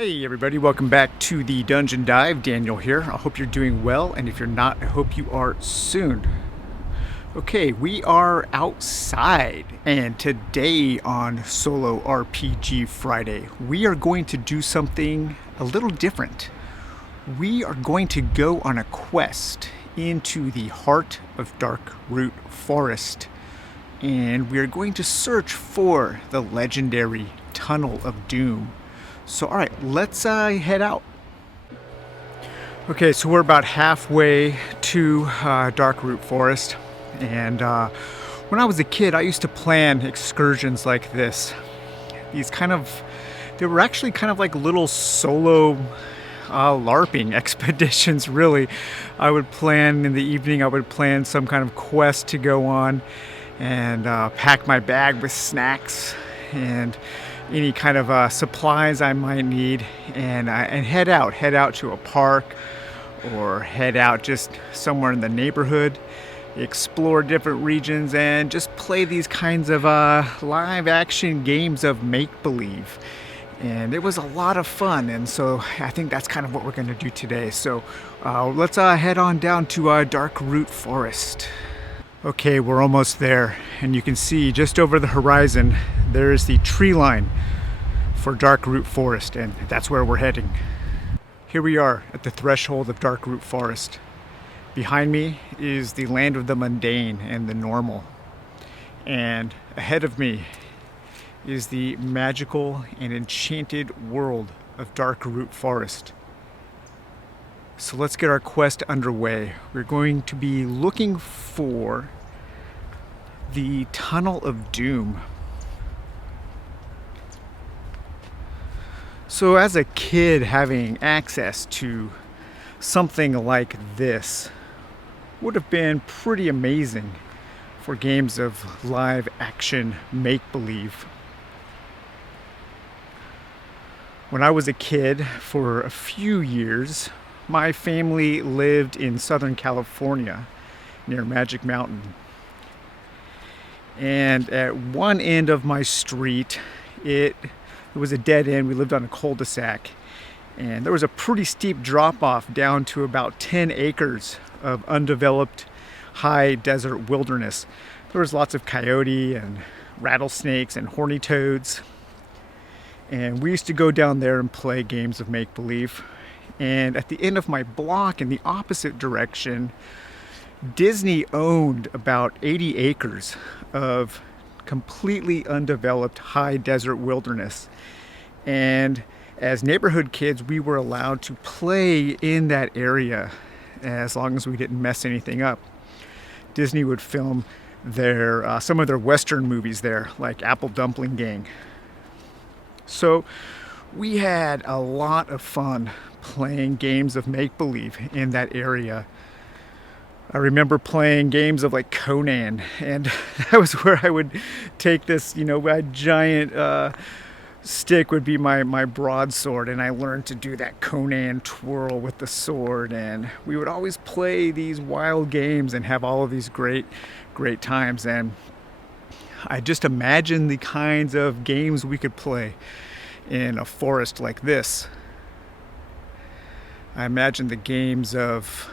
Hey everybody, welcome back to the Dungeon Dive. Daniel here. I hope you're doing well, and if you're not, I hope you are soon. Okay, we are outside, and today on Solo RPG Friday, we are going to do something a little different. We are going to go on a quest into the heart of Darkroot Forest, and we are going to search for the legendary Tunnel of Doom. So, all right, let's head out. Okay, so we're about halfway to Darkroot Forest, and when I was a kid, I used to plan excursions like this. They were actually kind of like little solo LARPing expeditions, really. I would plan in the evening, I would plan some kind of quest to go on and pack my bag with snacks and any kind of supplies I might need, and head out to a park or head out just somewhere in the neighborhood, explore different regions, and just play these kinds of live action games of make-believe. And it was a lot of fun, and so I think that's kind of what we're going to do today. So let's head on down to Darkroot Forest. Okay, we're almost there, and you can see just over the horizon there's the tree line for Darkroot Forest, and that's where we're heading. Here we are at the threshold of Darkroot Forest. Behind me is the land of the mundane and the normal, and ahead of me is the magical and enchanted world of Darkroot Forest. So let's get our quest underway. We're going to be looking for the Tunnel of Doom. So as a kid, having access to something like this would have been pretty amazing for games of live action make-believe. When I was a kid, for a few years, my family lived in Southern California near Magic Mountain. And at one end of my street, it was a dead end. We lived on a cul-de-sac, and there was a pretty steep drop-off down to about 10 acres of undeveloped high desert wilderness. There was lots of coyote and rattlesnakes and horny toads, and we used to go down there and play games of make-believe. And at the end of my block, in the opposite direction, Disney owned about 80 acres of completely undeveloped high desert wilderness. And as neighborhood kids, we were allowed to play in that area as long as we didn't mess anything up. Disney would film some of their Western movies there, like Apple Dumpling Gang. So we had a lot of fun playing games of make-believe in that area. I remember playing games of like Conan, and that was where I would take this, a giant stick would be my broadsword, and I learned to do that Conan twirl with the sword, and we would always play these wild games and have all of these great times. And I just imagine the kinds of games we could play in a forest like this. I imagine the games of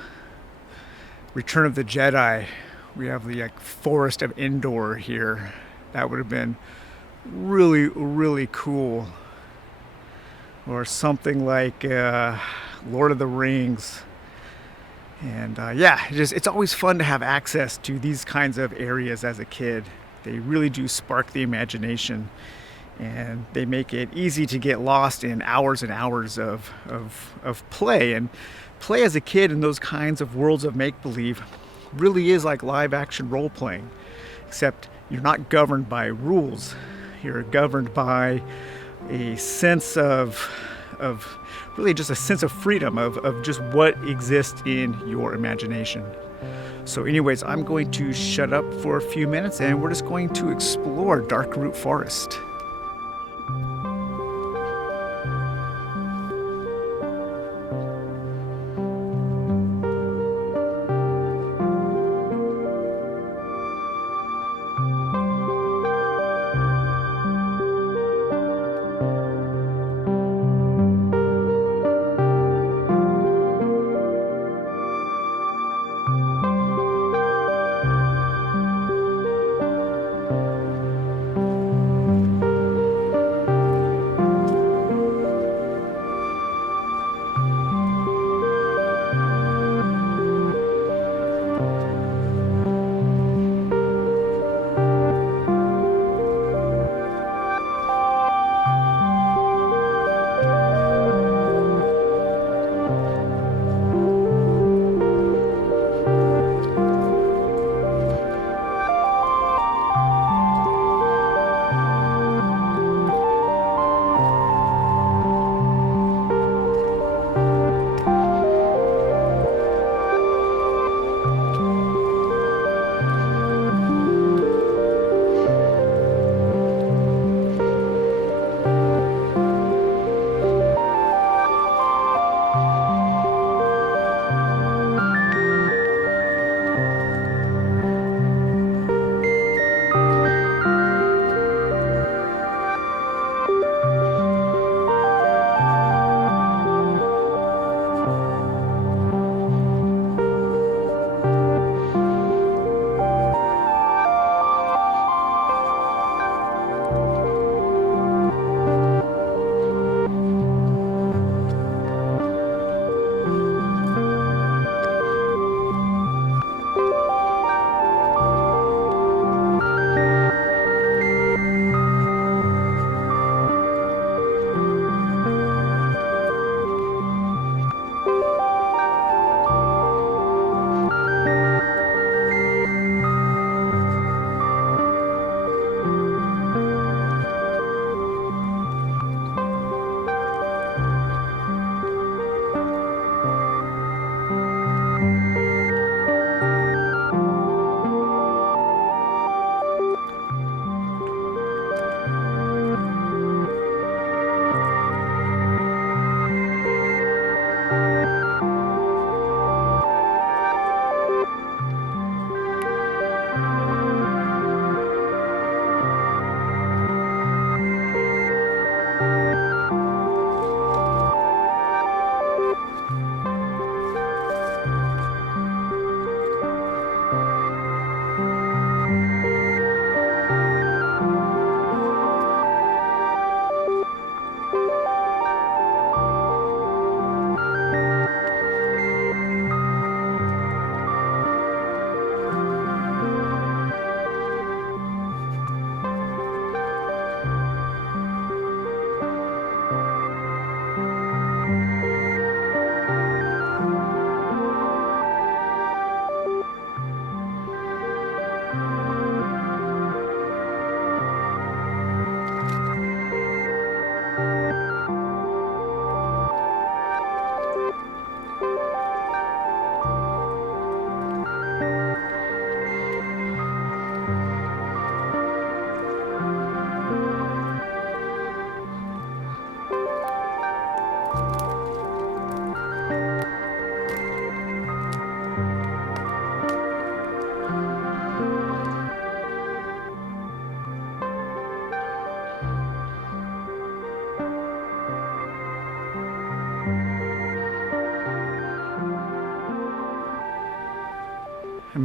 Return of the Jedi. We have the Forest of Endor here. That would have been really, really cool. Or something like Lord of the Rings. And it's always fun to have access to these kinds of areas as a kid. They really do spark the imagination, and they make it easy to get lost in hours and hours of play. And play as a kid in those kinds of worlds of make-believe really is like live action role-playing, except you're not governed by rules. You're governed by a sense of really just a sense of freedom, of just what exists in your imagination. So anyways, I'm going to shut up for a few minutes, and we're just going to explore Darkroot Forest.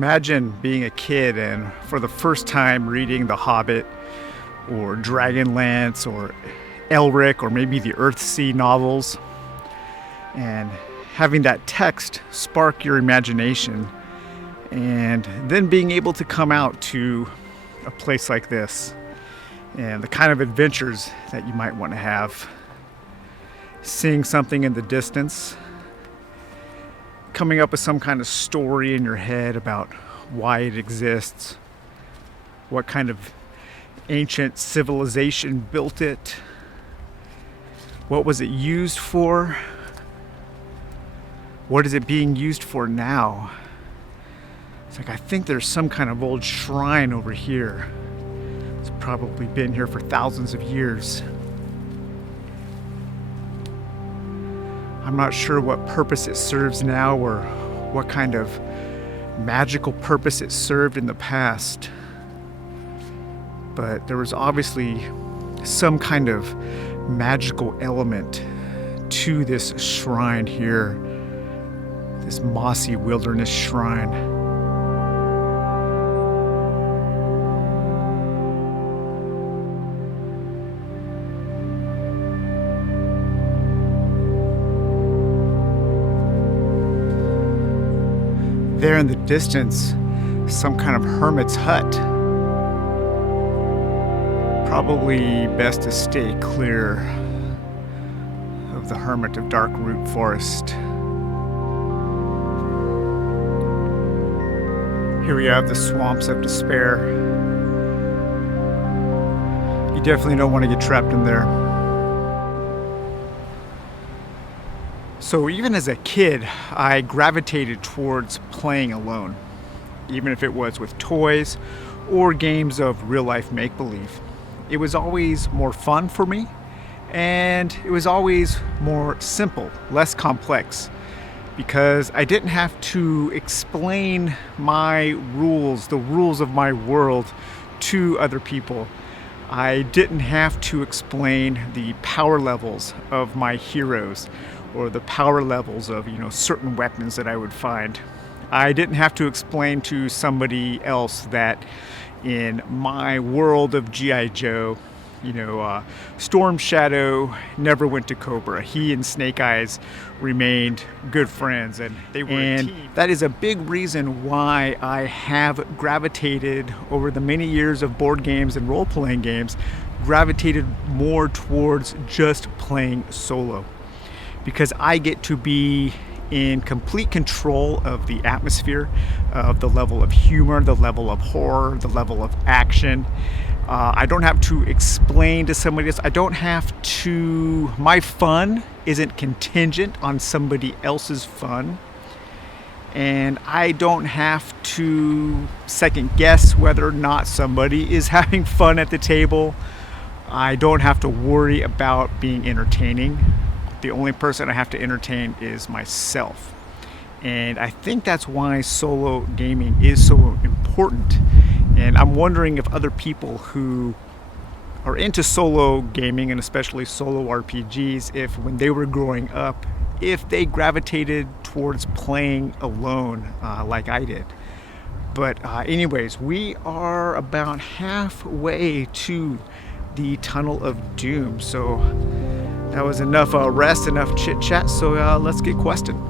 imagine being a kid and for the first time reading The Hobbit or Dragonlance or Elric or maybe the Earthsea novels, and having that text spark your imagination, and then being able to come out to a place like this and the kind of adventures that you might want to have. Seeing something in the distance, coming up with some kind of story in your head about why it exists, what kind of ancient civilization built it, what was it used for, what is it being used for now. It's like, I think there's some kind of old shrine over here. It's probably been here for thousands of years. I'm not sure what purpose it serves now or what kind of magical purpose it served in the past. But there was obviously some kind of magical element to this shrine here, this mossy wilderness shrine. There in the distance, some kind of hermit's hut. Probably best to stay clear of the hermit of Darkroot forest. Here we have the swamps of despair. You definitely don't want to get trapped in there. So even as a kid, I gravitated towards playing alone, even if it was with toys or games of real-life make-believe. It was always more fun for me, and it was always more simple, less complex, because I didn't have to explain my rules, the rules of my world, to other people. I didn't have to explain the power levels of my heroes or the power levels of, certain weapons that I would find. I didn't have to explain to somebody else that in my world of G.I. Joe, Storm Shadow never went to Cobra. He and Snake Eyes remained good friends, and they were a team. That is a big reason why I have gravitated over the many years of board games and role-playing games, gravitated more towards just playing solo. Because I get to be in complete control of the atmosphere, of the level of humor, the level of horror, the level of action. I don't have to explain to somebody else. I don't have to, my fun isn't contingent on somebody else's fun. And I don't have to second guess whether or not somebody is having fun at the table. I don't have to worry about being entertaining. The only person I have to entertain is myself. And I think that's why solo gaming is so important. And I'm wondering if other people who are into solo gaming, and especially solo RPGs, if when they were growing up, if they gravitated towards playing alone like I did. But anyways, we are about halfway to the Tunnel of Doom. So that was enough rest, enough chit chat. So let's get questing.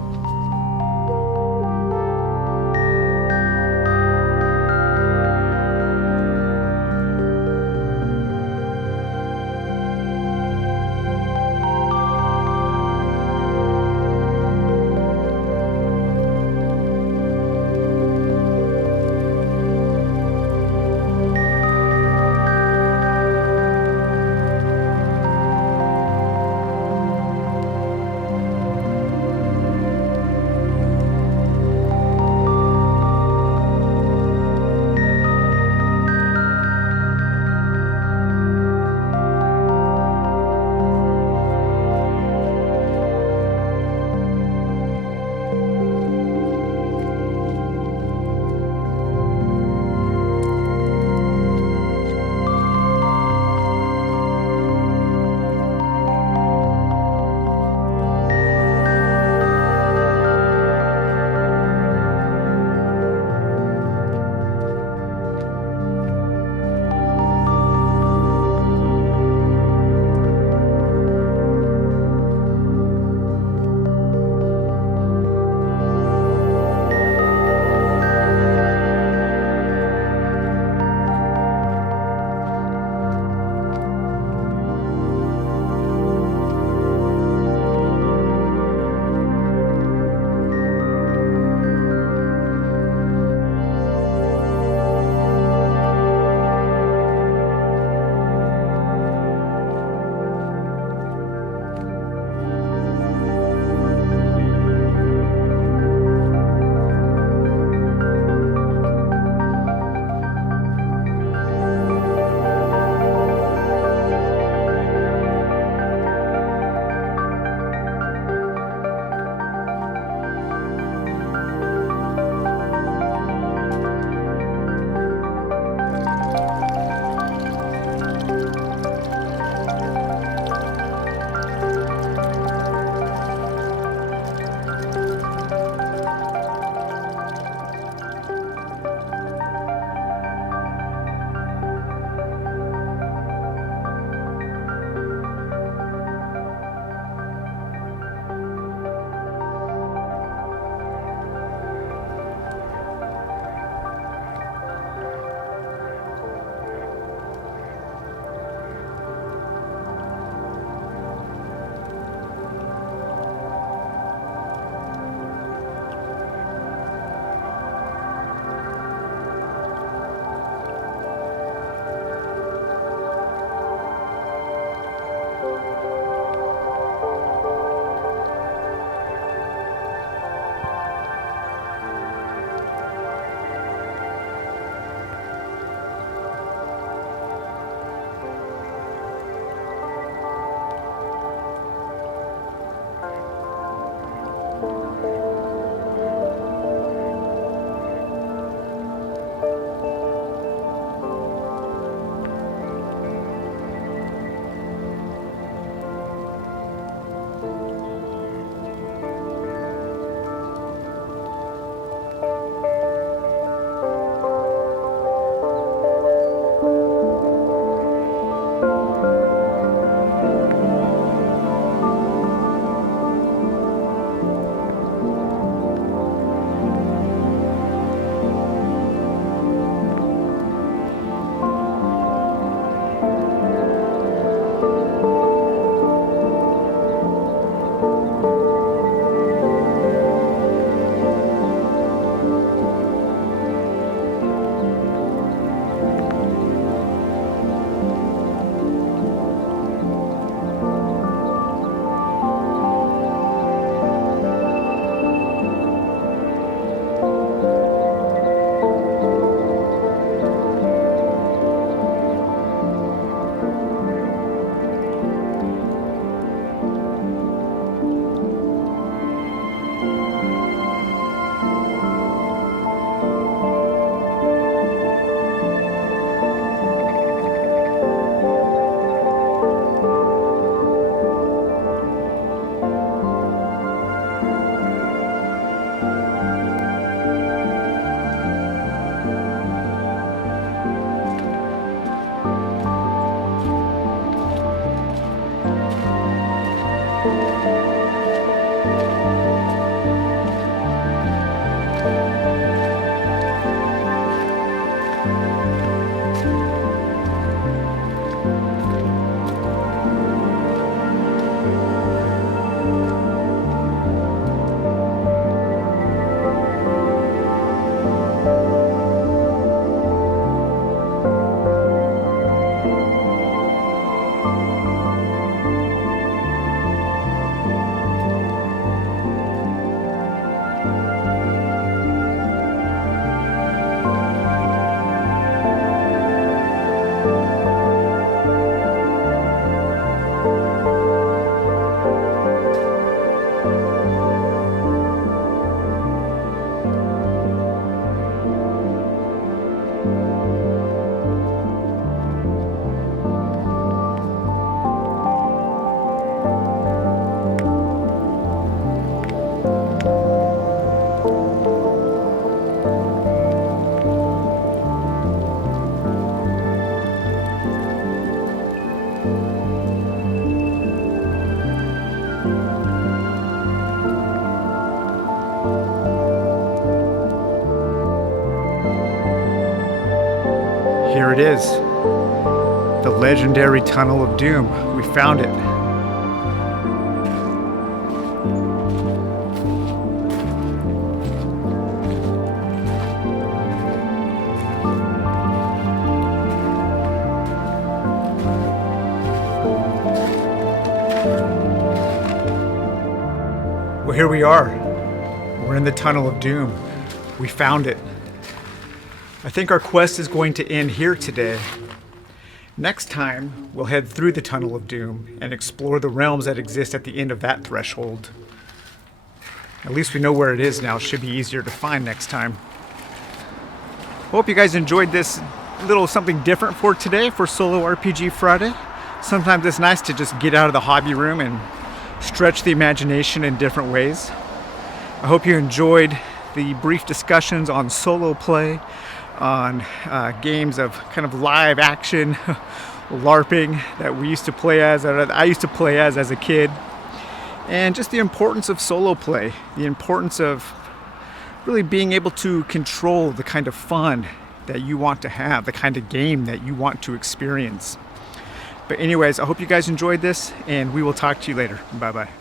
it is. The legendary Tunnel of Doom. We found it. Well, here we are. We're in the Tunnel of Doom. We found it. I think our quest is going to end here today. Next time, we'll head through the Tunnel of Doom and explore the realms that exist at the end of that threshold. At least we know where it is now. It should be easier to find next time. Hope you guys enjoyed this little something different for today for Solo RPG Friday. Sometimes it's nice to just get out of the hobby room and stretch the imagination in different ways. I hope you enjoyed the brief discussions on solo play, on games of kind of live action LARPing that we used to play as, or I used to play as a kid, and just the importance of solo play, the importance of really being able to control the kind of fun that you want to have, the kind of game that you want to experience. But anyways, I hope you guys enjoyed this, and we will talk to you later. Bye-bye.